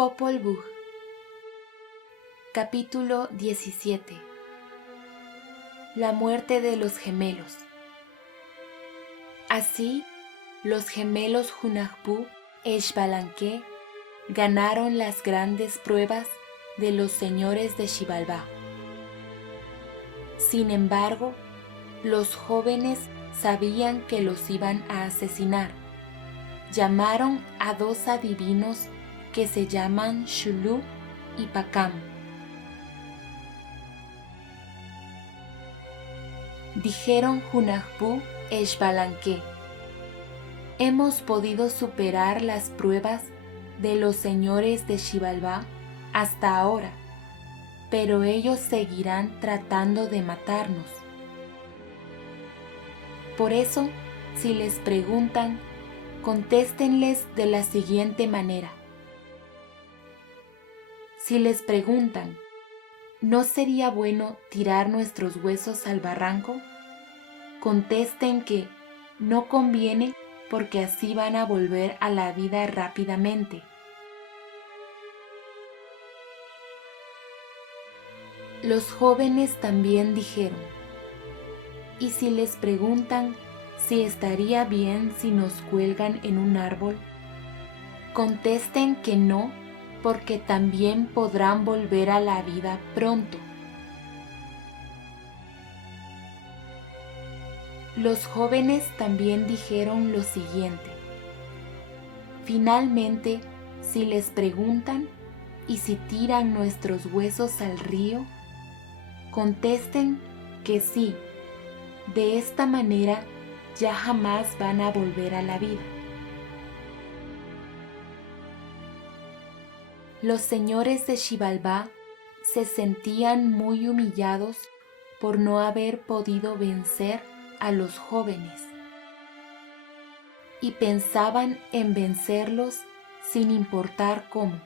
Popol Vuh. Capítulo 17. La muerte de los gemelos. Así, los gemelos Hunahpu e Xbalanque ganaron las grandes pruebas de los señores de Xibalbá. Sin embargo, los jóvenes sabían que los iban a asesinar. Llamaron a dos adivinos que se llaman Xulú y Pacam. Dijeron Hunahpu e Xbalanque: hemos podido superar las pruebas de los señores de Xibalbá hasta ahora, pero ellos seguirán tratando de matarnos. Por eso, si les preguntan, contéstenles de la siguiente manera. Si les preguntan, ¿no sería bueno tirar nuestros huesos al barranco? Contesten que no conviene porque así van a volver a la vida rápidamente. Los jóvenes también dijeron, ¿y si les preguntan si estaría bien si nos cuelgan en un árbol? Contesten que no, porque también podrán volver a la vida pronto. Los jóvenes también dijeron lo siguiente: finalmente, si les preguntan, ¿y si tiran nuestros huesos al río? Contesten que sí. De esta manera ya jamás van a volver a la vida. Los señores de Xibalbá se sentían muy humillados por no haber podido vencer a los jóvenes y pensaban en vencerlos sin importar cómo.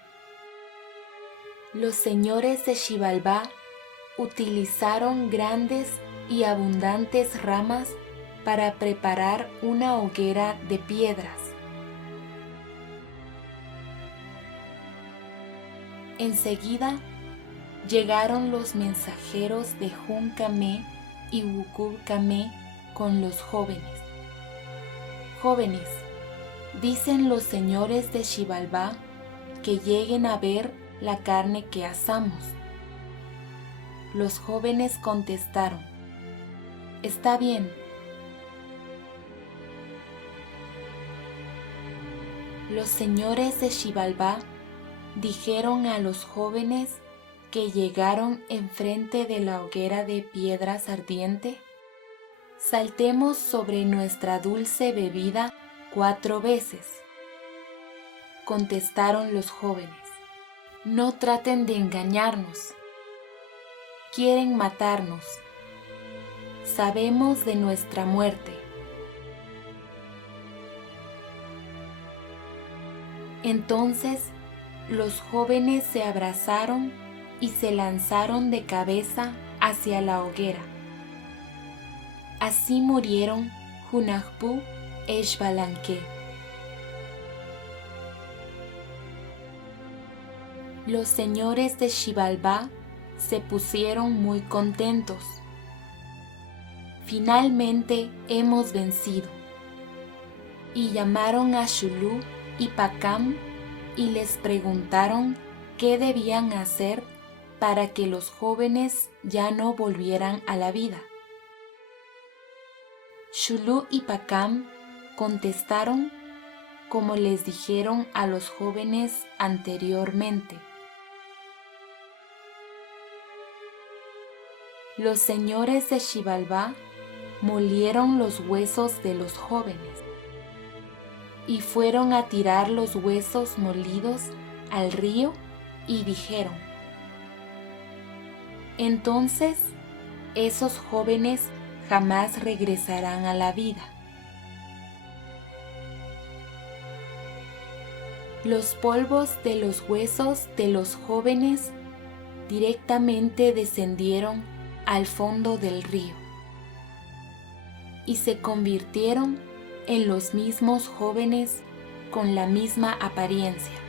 Los señores de Xibalbá utilizaron grandes y abundantes ramas para preparar una hoguera de piedras. Enseguida llegaron los mensajeros de Hun-Came y Wucul-Came con los jóvenes. Jóvenes, dicen los señores de Xibalbá que lleguen a ver la carne que asamos. Los jóvenes contestaron: está bien. Los señores de Xibalbá dijeron a los jóvenes que llegaron enfrente de la hoguera de piedras ardiente: saltemos sobre nuestra dulce bebida 4 veces. Contestaron los jóvenes: no traten de engañarnos. Quieren matarnos. Sabemos de nuestra muerte. Entonces los jóvenes se abrazaron y se lanzaron de cabeza hacia la hoguera. Así murieron Hunahpu e Xbalanque. Los señores de Xibalbá se pusieron muy contentos. Finalmente hemos vencido. Y llamaron a Xulú y Pacam y les preguntaron qué debían hacer para que los jóvenes ya no volvieran a la vida. Xulú y Pacam contestaron como les dijeron a los jóvenes anteriormente. Los señores de Xibalbá molieron los huesos de los jóvenes y fueron a tirar los huesos molidos al río y dijeron: entonces esos jóvenes jamás regresarán a la vida. Los polvos de los huesos de los jóvenes directamente descendieron al fondo del río y se convirtieron en los mismos jóvenes con la misma apariencia.